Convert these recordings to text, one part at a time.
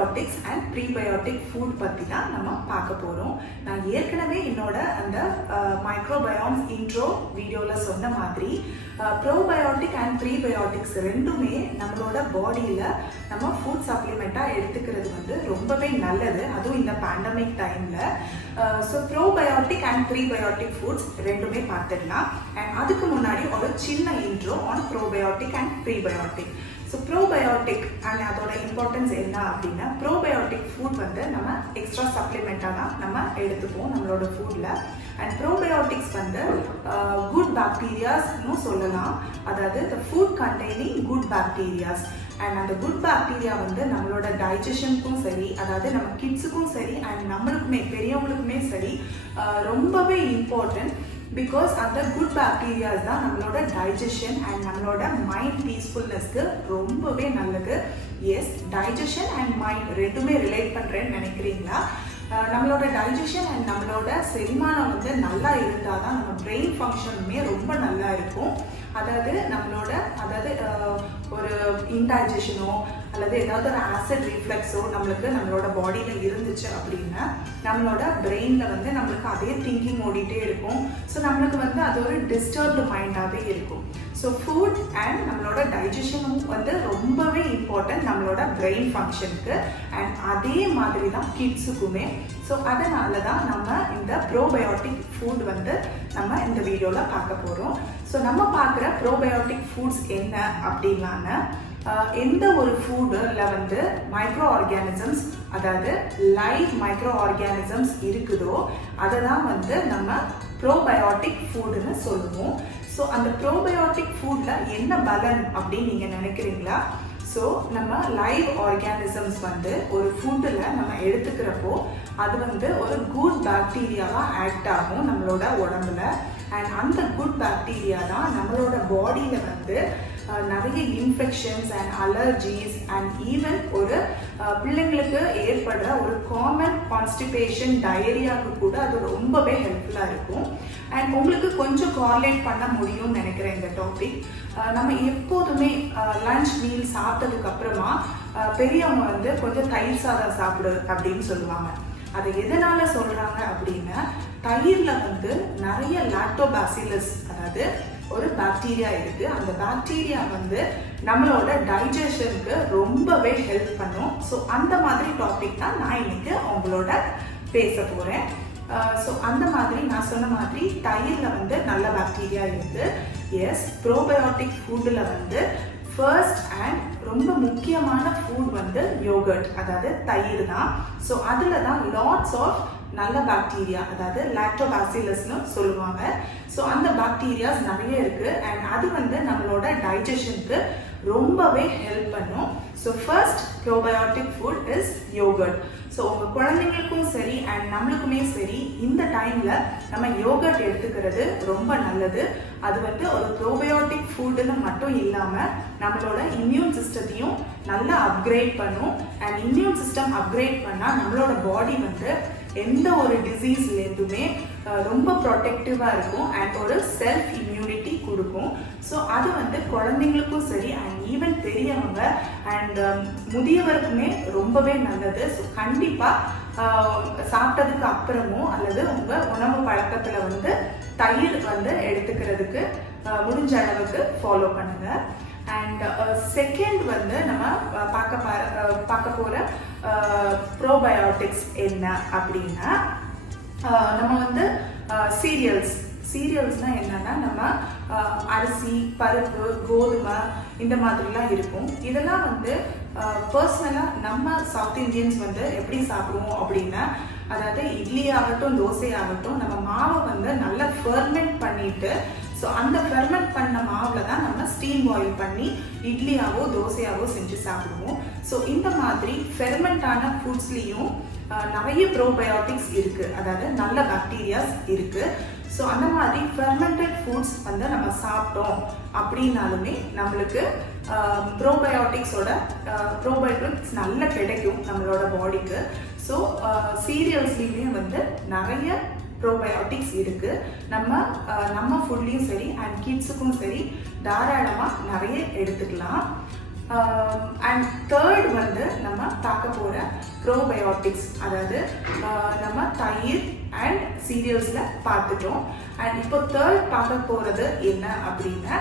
Probiotics and prebiotic food பற்றி தான் நம்ம பார்க்க போகிறோம். நான் ஏற்கனவே என்னோட அந்த மைக்ரோபயோம்ஸ் இன்ட்ரோ வீடியோவில் சொன்ன மாதிரி ப்ரோபயோட்டிக் அண்ட் ப்ரீபயோட்டிக்ஸ் ரெண்டுமே நம்மளோட பாடியில் நம்ம ஃபுட் சப்ளிமெண்ட்டாக எடுத்துக்கிறது வந்து ரொம்பவே நல்லது, அதுவும் இந்த பேண்டமிக் டைமில். So probiotic and prebiotic foods ரெண்டுமே பார்த்துடலாம். அண்ட் அதுக்கு முன்னாடி ஒரு சின்ன intro on probiotic and prebiotic. So probiotic and அதோட இம்பார்ட்டன்ஸ் என்ன அப்படின்னா, ப்ரோபயோட்டிக் ஃபுட் வந்து நம்ம எக்ஸ்ட்ரா சப்ளிமெண்ட்டாக தான் நம்ம எடுத்துப்போம் நம்மளோட ஃபுட்டில். அண்ட் ப்ரோபயோட்டிக்ஸ் வந்து குட் பாக்டீரியாஸ்னு சொல்லலாம், அதாவது the food containing good bacterias. And அந்த குட் பாக்டீரியா வந்து நம்மளோட டைஜஷனுக்கும் சரி, அதாவது நம்ம கிட்ஸுக்கும் சரி அண்ட் நம்மளுக்குமே பெரியவங்களுக்குமே சரி ரொம்பவே இம்பார்ட்டன்ட். பிகாஸ் அந்த குட் பாக்டீரியாஸ் தான் நம்மளோட டைஜஷன் அண்ட் நம்மளோட மைண்ட் பீஸ்ஃபுல்னஸ்க்கு ரொம்பவே நல்லது. எஸ், டைஜஷன் அண்ட் மைண்ட் ரெண்டுமே ரிலேட் பண்ணுறேன்னு நினைக்கிறீங்களா? நம்மளோட டைஜஷன் அண்ட் நம்மளோட செரிமானம் வந்து நல்லா இருந்தால் தான் நம்ம பிரெயின் ஃபங்க்ஷனுமே ரொம்ப நல்லா இருக்கும். அதாவது ஒரு இன்டைஜஷனோ அல்லது ஏதாவது ஒரு ஆசிட் ரிஃப்ளெக்ஸோ நம்மளோட பாடியில் இருந்துச்சு அப்படின்னா நம்மளோட பிரெயினில் வந்து நம்மளுக்கு அதே திங்கிங் ஓடிட்டே இருக்கும். ஸோ நம்மளுக்கு வந்து அது ஒரு டிஸ்டர்ப்டு மைண்டாகவே இருக்கும். ஸோ ஃபுட் அண்ட் நம்மளோட டைஜஷனும் வந்து ரொம்பவே இம்பார்ட்டன்ட் நம்மளோட பிரெயின் ஃபங்க்ஷனுக்கு. அண்ட் அதே மாதிரி தான் கிட்ஸுக்குமே. ஸோ அதனால தான் நம்ம இந்த ப்ரோபயோட்டிக் ஃபுட் வந்து நம்ம இந்த வீடியோவில் பார்க்க போகிறோம். ஸோ நம்ம பார்க்குற ப்ரோபயோட்டிக் ஃபுட்ஸ் என்ன அப்படின்னா, எந்த ஒரு ஃபுட்டில் வந்து மைக்ரோ ஆர்கானிசம்ஸ், அதாவது லைவ் மைக்ரோ ஆர்கானிசம்ஸ் இருக்குதோ அதை தான் வந்து நம்ம ப்ரோபயோட்டிக் ஃபுட்னு சொல்லுவோம். ஸோ அந்த ப்ரோபயோட்டிக் ஃபுட்டில் என்ன பலன் அப்படின்னு நீங்கள் நினைக்கிறீங்களா? ஸோ நம்ம லைவ் ஆர்கானிசம்ஸ் வந்து ஒரு ஃபுட்டில் நம்ம எடுத்துக்கிறப்போ அது வந்து ஒரு குட் பாக்டீரியாவாக ஆக்ட் ஆகும் நம்மளோட உடம்புல. அண்ட் அந்த குட் பாக்டீரியா தான் நம்மளோட பாடியில் வந்து நிறைய infections and allergies and even ஒரு பிள்ளைங்களுக்கு ஏற்படுற ஒரு காமன் கான்ஸ்டிபேஷன் டயரியாவுக்கு கூட அது ரொம்பவே ஹெல்ப்ஃபுல்லாக இருக்கும். அண்ட் உங்களுக்கு கொஞ்சம் கோரிலேட் பண்ண முடியும்னு நினைக்கிறேன் இந்த டாபிக். நம்ம எப்போதுமே லஞ்ச் மீல் சாப்பிட்டதுக்கு அப்புறமா பெரியவங்க வந்து கொஞ்சம் தயிர் சாதம் சாப்பிடு அப்படின்னு சொல்லுவாங்க. அதை எதனால சொல்றாங்க அப்படின்னா, தயிர்ல வந்து நிறைய லாக்டோபாசிலஸ், அதாவது ஒரு பாக்டீரியா இருக்கு. அந்த பாக்டீரியா வந்து நம்மளோட டைஜஷனுக்கு ரொம்பவே ஹெல்ப் பண்ணும். ஸோ அந்த மாதிரி டாபிக் தான் நான் இன்னைக்கு உங்களோட பேச போறேன். ஸோ அந்த மாதிரி நான் சொன்ன மாதிரி தயிரில் வந்து நல்ல பாக்டீரியா இருக்கு. எஸ், ப்ரோபயோட்டிக் ஃபுட்டில் வந்து ஃபர்ஸ்ட் அண்ட் ரொம்ப முக்கியமான ஃபுட் வந்து யோகர்ட், அதாவது தயிர் தான். ஸோ அதில் தான் லாட்ஸ் ஆஃப் நல்ல பாக்டீரியா, அதாவது லாக்டோபாசிலஸ்னு சொல்லுவாங்க. ஸோ அந்த பாக்டீரியாஸ் நிறைய இருக்கு. அண்ட் அது வந்து நம்மளோட டைஜஷனுக்கு ரொம்பவே ஹெல்ப் பண்ணும். So first probiotic food is yoghurt. So உங்கள் குழந்தைங்களுக்கும் சரி அண்ட் நம்மளுக்குமே சரி இந்த டைமில் நம்ம யோகர்ட் எடுத்துக்கிறது ரொம்ப நல்லது. அது வந்து ஒரு ப்ரோபயோட்டிக் ஃபுட்டுன்னு மட்டும் இல்லாமல் நம்மளோட இம்யூன் சிஸ்டத்தையும் நல்லா அப்கிரேட் பண்ணும். அண்ட் இம்யூன் சிஸ்டம் அப்கிரேட் பண்ணால் நம்மளோட பாடி வந்து எந்த ஒரு டிசீஸ்லேருந்துமே ரொம்ப ப்ரொடெக்டிவாக இருக்கும் அண்ட் ஒரு செல்ஃப் இம்யூனிட்டி கொடுக்கும். ஸோ அது வந்து குழந்தைங்களுக்கும் சரி அண்ட் ஈவன் பெரியவங்க அண்ட் முதியவருக்குமே ரொம்பவே நல்லது. ஸோ கண்டிப்பாக சாப்பிட்டதுக்கு அப்புறமோ அல்லது உங்கள் உணவு பழக்கத்தில் வந்து தயிர் வந்து எடுத்துக்கிறதுக்கு முடிஞ்ச அளவுக்கு ஃபாலோ பண்ணுங்கள். அண்ட் செகண்ட் வந்து நம்ம பார்க்க போகிற ப்ரோபயோட்டிக்ஸ் என்ன அப்படின்னா, நம்ம வந்து சீரியல்ஸ்னால் என்னன்னா, நம்ம அரிசி, பருப்பு, கோதுமை இந்த மாதிரிலாம் இருக்கும். இதெல்லாம் வந்து பர்சனலாக நம்ம சவுத் இந்தியன்ஸ் வந்து எப்படி சாப்பிடுவோம் அப்படின்னா, அதாவது இட்லி ஆகட்டும் தோசை ஆகட்டும் நம்ம மாவை வந்து நல்லா ஃபெர்மெண்ட் பண்ணிட்டு, ஸோ அந்த ஃபெர்மெண்ட் பண்ண மாவில் தான் நம்ம ஸ்டீம் பாயில் பண்ணி இட்லியாவோ தோசையாவோ செஞ்சு சாப்பிடுவோம். ஸோ இந்த மாதிரி ஃபெர்மெண்டான ஃபுட்ஸ்லேயும் நிறைய ப்ரோபயோட்டிக்ஸ் இருக்குது, அதாவது நல்ல பாக்டீரியாஸ் இருக்குது. ஸோ அந்த மாதிரி ஃபெர்மெண்டட் ஃபுட்ஸ் வந்து நம்ம சாப்பிட்டோம் அப்படின்னாலுமே நம்மளுக்கு ப்ரோபயோட்டிக்ஸ் நல்லா கிடைக்கும் நம்மளோட பாடிக்கு. ஸோ சீரியல்ஸ்லேயுமே வந்து நிறைய ப்ரோபயோட்டிக்ஸ் இருக்குது. நம்ம ஃபுட்லேயும் சரி அண்ட் கிட்ஸுக்கும் சரி தாராளமாக நிறைய எடுத்துக்கலாம். அண்ட் தேர்ட் வந்து நம்ம பார்க்க போகிற ப்ரோபயோட்டிக்ஸ், அதாவது நம்ம தயிர் அண்ட் சீரியல்ஸில் பார்த்துட்டோம். அண்ட் இப்போ தேர்ட் பார்க்க போகிறது என்ன அப்படின்னா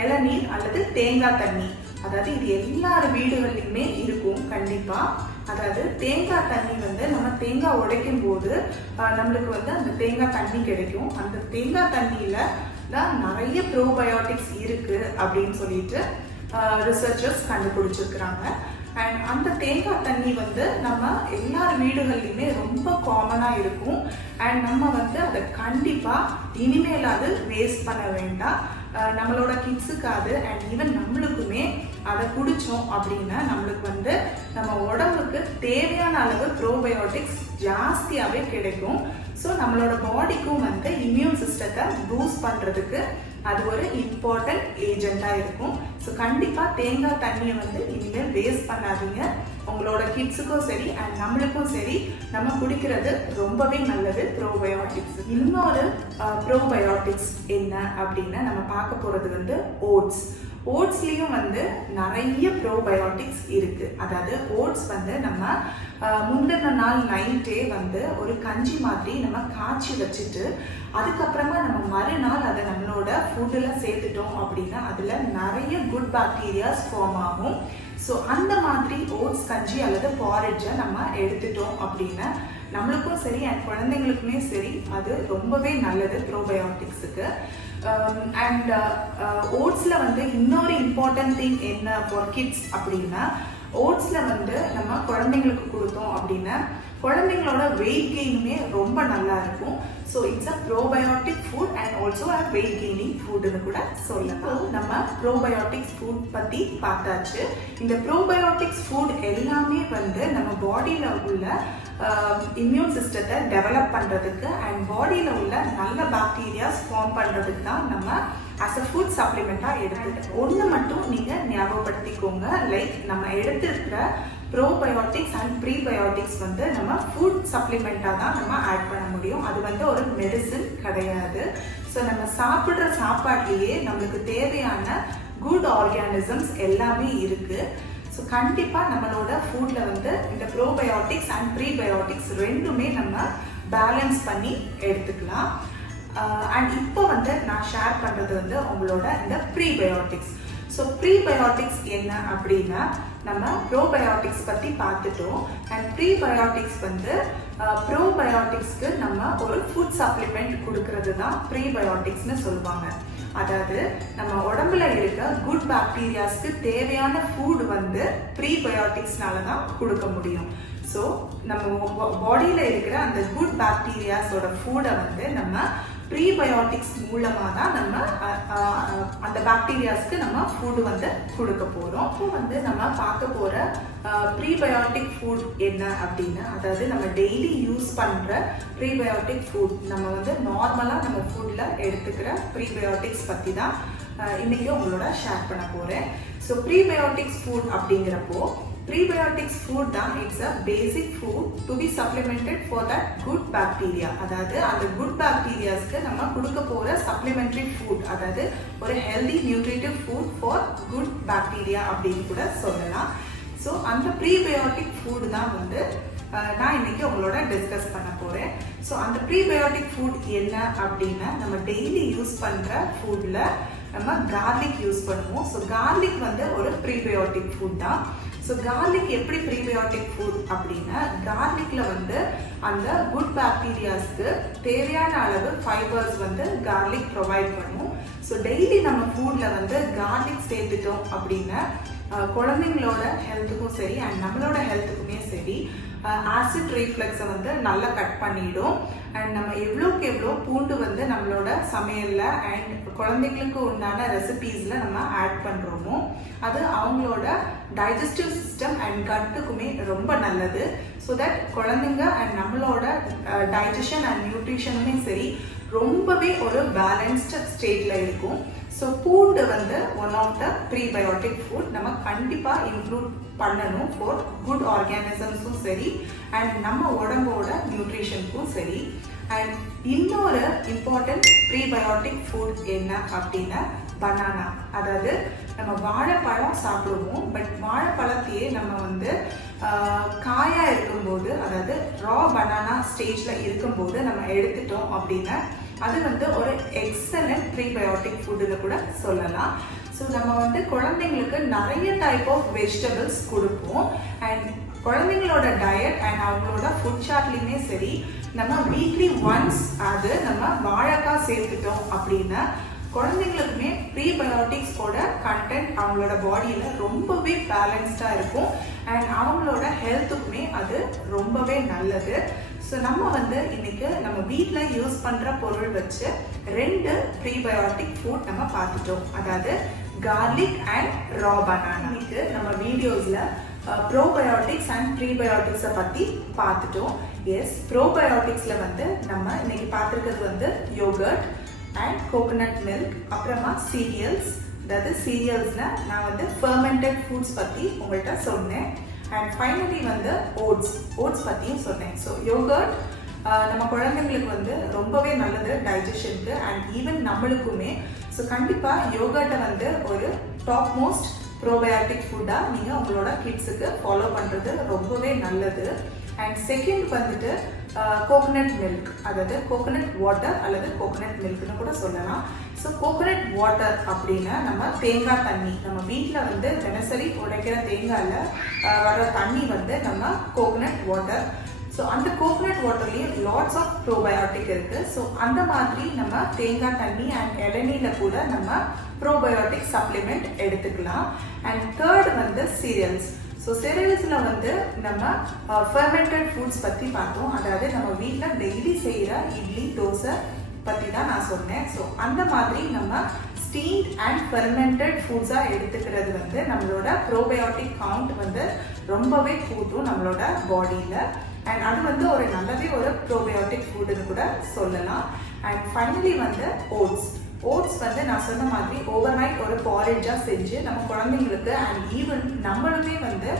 இளநீர் அல்லது தேங்காய் தண்ணி. அதாவது இது எல்லார் வீடுகள்லையுமே இருக்கும் கண்டிப்பாக. அதாவது தேங்காய் தண்ணி வந்து நம்ம தேங்காய் உடைக்கும் போது நம்மளுக்கு வந்து அந்த தேங்காய் தண்ணி கிடைக்கும். அந்த தேங்காய் தண்ணியில் தான் நிறைய ப்ரோபயோட்டிக்ஸ் இருக்குது அப்படின்னு சொல்லிட்டு ரிசர்ச்சர்ஸ் கண்டுபிடிச்சிருக்கிறாங்க. அண்ட் அந்த தேங்காய் தண்ணி வந்து நம்ம எல்லார் வீடுகள்லையுமே ரொம்ப காமனாக இருக்கும். அண்ட் நம்ம வந்து அதை கண்டிப்பாக இனிமேலாவது வேஸ்ட் பண்ண வேண்டாம். நம்மளோட கிட்ஸுக்காது அண்ட் ஈவன் நம்மளுக்குமே அதை குடித்தோம் அப்படின்னா நம்மளுக்கு வந்து நம்ம உடம்புக்கு தேவையான அளவு ப்ரோபயோட்டிக்ஸ் ஜாஸ்தியாகவே கிடைக்கும். ஸோ நம்மளோட பாடிக்கும் வந்து இம்யூன் சிஸ்டத்தை பூஸ்ட் பண்ணுறதுக்கு அது ஒரு இம்பார்ட்டன்ட் ஏஜெண்டாக இருக்கும். ஸோ கண்டிப்பாக தேங்காய் தண்ணியை வந்து இனிமேல் வேஸ்ட் பண்ணாதீங்க. உங்களோட கிட்ஸுக்கும் சரி அண்ட் நம்மளுக்கும் சரி நம்ம குடிக்கிறது ரொம்பவே நல்லது ப்ரோபயோட்டிக்ஸ். இன்னொரு ப்ரோபயோட்டிக்ஸ் என்ன அப்படின்னா நம்ம பார்க்க போகிறது வந்து ஓட்ஸ். ஓட்ஸ்லேயும் வந்து நிறைய ப்ரோபயோட்டிக்ஸ் இருக்குது. அதாவது ஓட்ஸ் வந்து நம்ம முந்தின நாள் நைட்டே வந்து ஒரு கஞ்சி மாதிரி நம்ம காய்ச்சி வச்சுட்டு அதுக்கப்புறமா நம்ம மறுநாள் அதை நம்மளோட ஃபுட்டில் சேர்த்துட்டோம் அப்படின்னா அதில் நிறைய குட் பாக்டீரியாஸ் ஃபார்ம் ஆகும். ஸோ அந்த மாதிரி ஓட்ஸ் கஞ்சி அல்லது பாரிட்ஜை நம்ம எடுத்துட்டோம் அப்படின்னா நம்மளுக்கும் சரி அண்ட் குழந்தைங்களுக்குமே சரி அது ரொம்பவே நல்லது ப்ரோபயோட்டிக்ஸுக்கு. அண்ட் ஓட்ஸில் வந்து இன்னொரு இம்பார்ட்டன்ட் திங் என்ன ஃபார் கிட்ஸ் அப்படின்னா ஓட்ஸில் வந்து நம்ம குழந்தைங்களுக்கு கொடுத்தோம் அப்படின்னா குழந்தைங்களோட வெயிட் கெயினுமே ரொம்ப நல்லா இருக்கும். So it's a probiotic food and also a weight gaining ஃபுட்னு கூட சொல்லலாம். நம்ம ப்ரோபயோட்டிக்ஸ் ஃபுட் பற்றி பார்த்தாச்சு. இந்த ப்ரோபயோட்டிக்ஸ் ஃபுட் எல்லாமே வந்து நம்ம பாடியில் உள்ள இம்யூன் சிஸ்டத்தை டெவலப் பண்ணுறதுக்கு அண்ட் பாடியில் உள்ள நல்ல பாக்டீரியாஸ் ஃபார்ம் பண்ணுறதுக்கு தான் நம்ம as a ஃபுட் சப்ளிமெண்ட்டாக எடுத்துகிட்டு ஒன்று மட்டும் நீங்கள் ஞாபகப்படுத்திக்கோங்க. லைக் நம்ம எடுத்துருக்கிற ப்ரோபயோட்டிக்ஸ் அண்ட் ப்ரீபயோட்டிக்ஸ் வந்து நம்ம ஃபுட் சப்ளிமெண்ட்டாக தான் நம்ம ஆட் பண்ண முடியும். அது வந்து ஒரு மெடிசின் கிடையாது. ஸோ நம்ம சாப்பிட்ற சாப்பாட்லேயே நம்மளுக்கு தேவையான குட் ஆர்கானிசம்ஸ் எல்லாமே இருக்குது. ஸோ கண்டிப்பாக நம்மளோட ஃபுட்டில் வந்து இந்த ப்ரோபயோட்டிக்ஸ் அண்ட் ப்ரீபயோட்டிக்ஸ் ரெண்டுமே நம்ம பேலன்ஸ் பண்ணி எடுத்துக்கலாம். அண்ட் இப்போ வந்து நான் ஷேர் பண்ணுறது வந்து உங்களோட இந்த ப்ரீபயோட்டிக்ஸ். ஸோ ப்ரீபயோட்டிக்ஸ் என்ன அப்படின்னா நம்ம ப்ரோபயோட்டிக்ஸ் பற்றி பார்த்துட்டோம். அண்ட் ப்ரீபயோட்டிக்ஸ் வந்து ப்ரோபயோட்டிக்ஸ்க்கு நம்ம ஒரு ஃபுட் சப்ளிமெண்ட் கொடுக்கறது தான் ப்ரீபயோட்டிக்ஸ்னு சொல்லுவாங்க. அதாவது நம்ம உடம்புல இருக்க குட் பாக்டீரியாஸ்க்கு தேவையான ஃபுட் வந்து ப்ரீபயோட்டிக்ஸ்னால தான் கொடுக்க முடியும். ஸோ நம்ம பாடியில் இருக்கிற அந்த குட் பாக்டீரியாஸோட ஃபுட்டை வந்து நம்ம ப்ரீபயோட்டிக்ஸ் மூலமாக தான் நம்ம அந்த பாக்டீரியாஸ்க்கு நம்ம ஃபுட் வந்து கொடுக்க போகிறோம். இப்போ வந்து நம்ம பார்க்க போகிற ப்ரீபயோட்டிக் ஃபுட் என்ன அப்படின்னா அதாவது நம்ம டெய்லி யூஸ் பண்ணுற ப்ரீபயோட்டிக் ஃபுட் நம்ம வந்து நார்மலாக நம்ம ஃபுட்டில் எடுத்துக்கிற ப்ரீபயோட்டிக்ஸ் பற்றி தான் இன்றைக்கி உங்களோட ஷேர் பண்ண போகிறேன். ஸோ ப்ரீபயோட்டிக்ஸ் ஃபுட் அப்படிங்கிறப்போ ப்ரீபயோட்டிக்ஸ் ஃபுட் தான் it's a basic food to be supplemented for that good bacteria. அதாவது அந்த குட் பாக்டீரியாஸ்க்கு நம்ம கொடுக்க போகிற சப்ளிமெண்ட்ரி ஃபுட், அதாவது ஒரு healthy nutritive food for good bacteria அப்படின்னு கூட சொல்லலாம். ஸோ அந்த ப்ரீபயோட்டிக் ஃபுட் தான் வந்து நான் இன்னைக்கு உங்களோட டிஸ்கஸ் பண்ண போகிறேன். ஸோ அந்த ப்ரீபயோட்டிக் ஃபுட் என்ன அப்படின்னா நம்ம டெய்லி யூஸ் பண்ணுற ஃபுட்டில் நம்ம கார்லிக் யூஸ் பண்ணுவோம். ஸோ கார்லிக் வந்து ஒரு ப்ரீபயோட்டிக் ஃபுட் தான். ஸோ கார்லிக் எப்படி ப்ரீபயோட்டிக் ஃபுட் அப்படின்னா கார்லிக்கில் வந்து அந்த குட் பாக்டீரியாஸ்க்கு தேவையான அளவு ஃபைபர்ஸ் வந்து கார்லிக் ப்ரொவைட் பண்ணும். ஸோ டெய்லி நம்ம ஃபுட்டில் வந்து கார்லிக் சேர்த்துட்டோம் அப்படின்னா குழந்தைங்களோட ஹெல்த்துக்கும் சரி அண்ட் நம்மளோட ஹெல்த்துக்குமே சரி ஆசிட் ரீஃப்ளெக்ஸை வந்து நல்லா கட் பண்ணிடும். அண்ட் நம்ம எவ்வளோக்கு எவ்வளோ பூண்டு வந்து நம்மளோட சமையலில் அண்ட் குழந்தைங்களுக்கு உண்டான ரெசிபீஸில் நம்ம ஆட் பண்ணுறோமோ அது அவங்களோட டைஜஸ்டிவ் சிஸ்டம் அண்ட் கட்டுக்குமே ரொம்ப நல்லது. ஸோ தட் குழந்தைங்க அண்ட் நம்மளோட டைஜஷன் அண்ட் நியூட்ரிஷனுமே சரி ரொம்பவே ஒரு பேலன்ஸ்டு ஸ்டேட்டில் இருக்கும். ஸோ பூண்டு வந்து one of the prebiotic food நம்ம கண்டிப்பாக இன்க்ளூட் பண்ணணும் ஃபார் குட் ஆர்கானிசம்ஸும் சரி அண்ட் நம்ம உடம்போட நியூட்ரிஷனுக்கும் சரி. அண்ட் இன்னொரு இம்பார்ட்டன்ட் ப்ரீபயோட்டிக் ஃபுட் என்ன அப்படின்னா பனானா. அதாவது நம்ம வாழைப்பழம் சாப்பிடுவோம், பட் வாழைப்பழத்தையே நம்ம வந்து காயாக இருக்கும்போது, அதாவது ரா பனானா ஸ்டேஜில் இருக்கும்போது நம்ம எடுத்துட்டோம் அப்படின்னா அது வந்து ஒரு எக்ஸலண்ட் ப்ரீபயோட்டிக் ஃபுட்டுன்னு கூட சொல்லலாம். ஸோ நம்ம வந்து குழந்தைங்களுக்கு நிறைய டைப் ஆஃப் வெஜிடபிள்ஸ் கொடுப்போம். அண்ட் குழந்தைங்களோட டயட் அண்ட் அவங்களோட ஃபுட் சார்ட்லேயுமே சரி, நம்ம வீக்லி ஒன்ஸ் அது நம்ம வாழைக்காய் சேர்த்துட்டோம் அப்படின்னா குழந்தைங்களுக்குமே ப்ரீபயோட்டிக்ஸோட கண்டென்ட் அவங்களோட பாடியில் ரொம்பவே பேலன்ஸ்டாக இருக்கும். அண்ட் அவங்களோட ஹெல்த்துக்குமே அது ரொம்பவே நல்லது. ஸோ நம்ம வந்து இன்னைக்கு நம்ம வீட்டில் யூஸ் பண்ணுற பொருள் வச்சு 2 ப்ரீபயோட்டிக் ஃபுட் நம்ம பார்த்துட்டோம். அதாவது கார்லிக் அண்ட் ரா பனானா. இன்னைக்கு நம்ம வீடியோஸில் ப்ரோபயோட்டிக்ஸ் அண்ட் ப்ரீபயோட்டிக்ஸை பற்றி பார்த்துட்டோம். எஸ், ப்ரோபயோட்டிக்ஸில் வந்து நம்ம இன்னைக்கு பார்த்துருக்கிறது வந்து யோகர்ட் அண்ட் கோகோனட் மில்க், அப்புறமா சீரியல்ஸ். அதாவது சீரியல்ஸில் நான் வந்து ஃபர்மெண்டட் ஃபுட்ஸ் பற்றி உங்கள்கிட்ட சொன்னேன். அண்ட் ஃபைனலி வந்து ஓட்ஸ் பற்றியும் சொன்னேன். ஸோ யோகர்ட் நம்ம குழந்தைங்களுக்கு வந்து ரொம்பவே நல்லது டைஜஷனுக்கு அண்ட் ஈவன் நம்மளுக்குமே. ஸோ கண்டிப்பாக யோகர்ட்டை வந்து ஒரு டாப் மோஸ்ட் ப்ரோபயோட்டிக் ஃபுட்டாக நீங்கள் உங்களோட கிட்ஸுக்கு ஃபாலோ பண்ணுறது ரொம்பவே நல்லது. அண்ட் செகண்ட் வந்துட்டு கோகோனட் மில்க், அதாவது கோகோனட் வாட்டர் அல்லது கோகோனட் மில்க்னு கூட சொல்லலாம். ஸோ கோகோனட் வாட்டர் அப்படின்னா நம்ம தேங்காய் தண்ணி, நம்ம வீட்டில் வந்து தினசரி உடைக்கிற தேங்காயில் வர தண்ணி வந்து நம்ம கோகோனட் வாட்டர். ஸோ அந்த கோகோனட் வாட்டர்லேயே லாட்ஸ் ஆஃப் ப்ரோபயோட்டிக் இருக்குது. ஸோ அந்த மாதிரி நம்ம தேங்காய் தண்ணி அண்ட் இளநீரில் கூட நம்ம ப்ரோபயோட்டிக் சப்ளிமெண்ட் எடுத்துக்கலாம். அண்ட் தேர்ட் வந்து சீரியல்ஸ். ஸோ சீரியல்ஸில் வந்து நம்ம ஃபர்மெண்டட் ஃபுட்ஸ் பற்றி பார்த்தோம். அதாவது நம்ம வீட்டில் டெய்லி செய்கிற இட்லி தோசை பற்றி தான் நான் சொன்னேன். ஸோ அந்த மாதிரி நம்ம ஸ்டீம்ட் அண்ட் ஃபெர்மெண்டட் ஃபுட்ஸாக எடுத்துக்கிறது வந்து நம்மளோட ப்ரோபயோட்டிக் கவுண்ட் வந்து ரொம்பவே கூட்டும் நம்மளோட பாடியில். அண்ட் அது வந்து ஒரு நல்லவே ஒரு ப்ரோபயோட்டிக் ஃபுட்டுன்னு கூட சொல்லலாம். அண்ட் ஃபைனலி வந்து ஓட்ஸ் வந்து நான் சொன்ன மாதிரி ஓவர் நைட் ஒரு பாரேஜாக செஞ்சு நம்ம குழந்தைங்களுக்கு அண்ட் ஈவன் நம்மளுமே வந்து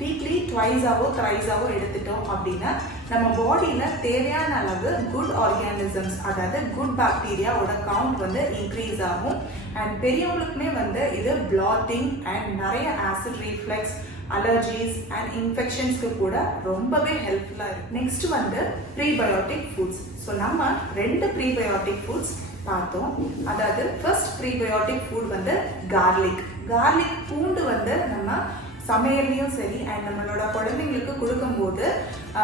வீக்லி ட்வைஸாவோ த்ரைஸாவோ எடுத்துட்டோம் அப்படின்னா நம்ம பாடியில் தேவையான அளவு குட் ஆர்கானிசம்ஸ், அதாவது குட் பாக்டீரியாவோட கவுண்ட் வந்து இன்க்ரீஸ் ஆகும். அண்ட் பெரியவங்களுக்குமே வந்து இது பிளாட்டிங் அண்ட் நிறைய ஆசிட் ரீஃப்ளெக்ஸ், அலர்ஜிஸ் அண்ட் இன்ஃபெக்ஷன்ஸ்க்கு கூட ரொம்பவே ஹெல்ப்ஃபுல்லாக இருக்குது. நெக்ஸ்ட் வந்து ப்ரீபயோட்டிக் ஃபுட்ஸ். ஸோ நம்ம 2 ப்ரீபயோட்டிக் ஃபுட்ஸ் பார்த்தோம். அதாவது ஃபர்ஸ்ட் ப்ரீபயோட்டிக் ஃபுட் வந்து கார்லிக். பூண்டு வந்து நம்ம சமையல்லையும் சரி அண்ட் நம்மளோட குழந்தைங்களுக்கு கொடுக்கும்போது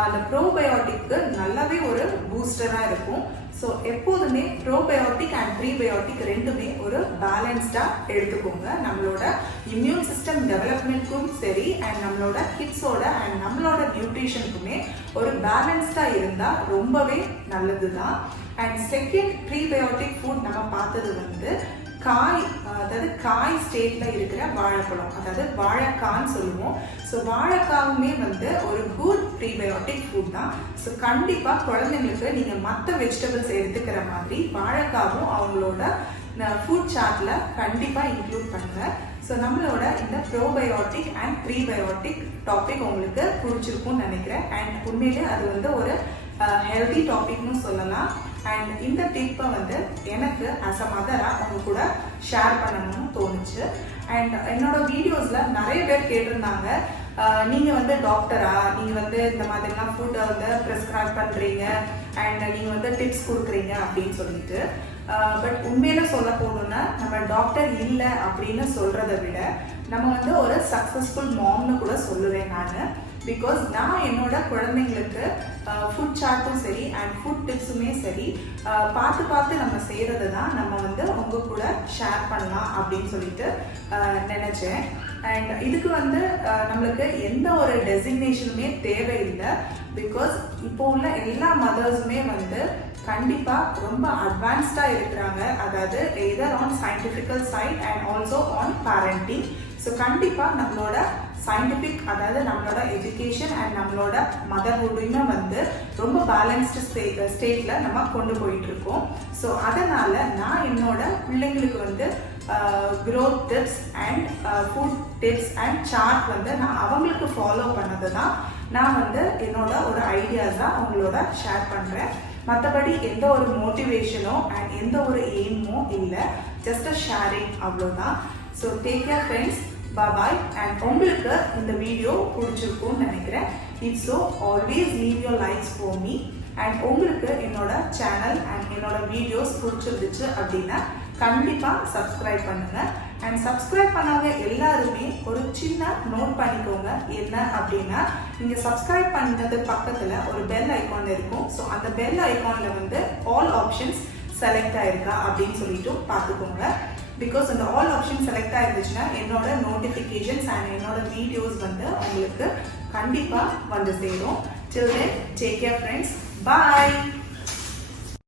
அந்த ப்ரோபயோட்டிக்கு நல்லாவே ஒரு பூஸ்டராக இருக்கும். ஸோ எப்போதுமே ப்ரோபயோட்டிக் அண்ட் ப்ரீபயோட்டிக் ரெண்டுமே ஒரு பேலன்ஸ்டாக எடுத்துக்கோங்க. நம்மளோட இம்யூன் சிஸ்டம் டெவலப்மெண்ட்க்கும் சரி அண்ட் நம்மளோட கிட்ஸோட அண்ட் நம்மளோட நியூட்ரிஷனுக்குமே ஒரு பேலன்ஸ்டாக இருந்தால் ரொம்பவே நல்லது தான். அண்ட் செகண்ட் ப்ரீபயோட்டிக் ஃபுட் நம்ம பார்த்தது வந்து காய், அதாவது காய் ஸ்டேட்டில் இருக்கிற வாழைப்பழம், அதாவது வாழைக்கான்னு சொல்லுவோம். ஸோ வாழைக்காவுமே வந்து ஒரு குட் ப்ரீபயோட்டிக் ஃபுட் தான். ஸோ கண்டிப்பாக குழந்தைங்களுக்கு நீங்கள் மற்ற வெஜிடபிள்ஸ் எடுத்துக்கிற மாதிரி வாழைக்காவும் அவங்களோட ஃபுட் சார்ட்டில் கண்டிப்பாக இன்க்ளூட் பண்ணுங்கள். ஸோ நம்மளோட இந்த ப்ரோபயோட்டிக் அண்ட் ப்ரீபயோட்டிக் டாபிக் உங்களுக்கு பிடிச்சிருக்கும்னு நினைக்கிறேன். அண்ட் உண்மையிலே அது வந்து ஒரு ஹெல்தி டாபிக்னு சொல்லலாம். அண்ட் இந்த டிப்பை வந்து எனக்கு ஆஸ் அ மதராக அவங்க கூட ஷேர் பண்ணணும்னு தோணுச்சு. அண்ட் என்னோட வீடியோஸில் நிறைய பேர் கேட்டிருந்தாங்க, நீங்கள் வந்து டாக்டரா, நீங்கள் வந்து இந்த மாதிரிலாம் ஃபுட்டை வந்து ப்ரிஸ்கிரைப் பண்ணுறீங்க அண்ட் நீங்கள் வந்து டிப்ஸ் கொடுக்குறீங்க அப்படின்னு சொல்லிட்டு. பட் உண்மையில சொல்ல போகணுன்னா நம்ம டாக்டர் இல்லை அப்படின்னு சொல்கிறத விட நம்ம வந்து ஒரு சக்ஸஸ்ஃபுல் மாம்னு கூட சொல்லுவேன் நான். பிகாஸ் நான் என்னோட குழந்தைங்களுக்கு ஃபுட் சார்ட்டும் சரி அண்ட் ஃபுட் டிப்ஸுமே சரி பார்த்து நம்ம செய்கிறது தான் நம்ம வந்து உங்கள் கூட ஷேர் பண்ணலாம் அப்படின்னு சொல்லிட்டு நினச்சேன். அண்ட் இதுக்கு வந்து நம்மளுக்கு எந்த ஒரு டெசிக்னேஷனுமே தேவையில்லை. பிகாஸ் இப்போ உள்ள எல்லா மதர்ஸுமே வந்து கண்டிப்பாக ரொம்ப அட்வான்ஸ்டாக இருக்கிறாங்க. அதாவது either on scientifical side and also on பேரண்டிங். ஸோ கண்டிப்பாக நம்மளோட சயின்டிஃபிக், அதாவது நம்மளோட எஜுகேஷன் அண்ட் நம்மளோட மதர்ஹுட்டையுமே வந்து ரொம்ப பேலன்ஸ்டு ஸ்டேட்டில் நம்ம கொண்டு போயிட்டுருக்கோம். ஸோ அதனால் நான் என்னோட பிள்ளைங்களுக்கு வந்து growth tips and food tips and chart வந்து நான் அவங்களுக்கு ஃபாலோ பண்ணது தான் நான் வந்து என்னோட ஒரு ஐடியாஸாக அவங்களோட ஷேர் பண்ணுறேன். மற்றபடி எந்த ஒரு மோட்டிவேஷனோ அண்ட் எந்த ஒரு எய்மோ இல்லை, ஜஸ்ட் அ ஷேரிங் அவ்வளோதான். So take care friends, bye. And உங்களுக்கு இந்த வீடியோ பிடிச்சிருக்கும்னு நினைக்கிறேன். It's so always leave your likes for me. And உங்களுக்கு என்னோட சேனல் அண்ட் என்னோட வீடியோஸ் பிடிச்சிருந்துச்சு அப்படின்னா கண்டிப்பாக சப்ஸ்கிரைப் பண்ணுங்கள். அண்ட் சப்ஸ்கிரைப் பண்ணவங்க எல்லாருமே ஒரு சின்ன நோட் பண்ணிக்கோங்க. என்ன அப்படின்னா, நீங்கள் சப்ஸ்கிரைப் பண்ணுறது பக்கத்தில் ஒரு பெல் ஐக்கான் இருக்கும். ஸோ அந்த பெல் ஐக்கானில் வந்து ஆல் ஆப்ஷன்ஸ் செலக்ட் ஆயிருக்கா அப்படின்னு சொல்லிட்டு பார்த்துக்கோங்க. பிகாஸ் அந்த ஆல் ஆப்ஷன் செலக்ட் ஆயிருந்துச்சுன்னா என்னோட நோட்டிஃபிகேஷன்ஸ் அண்ட் என்னோட வீடியோஸ் வந்து உங்களுக்கு கண்டிப்பாக வந்து சேரும். Till then, take care friends. Bye.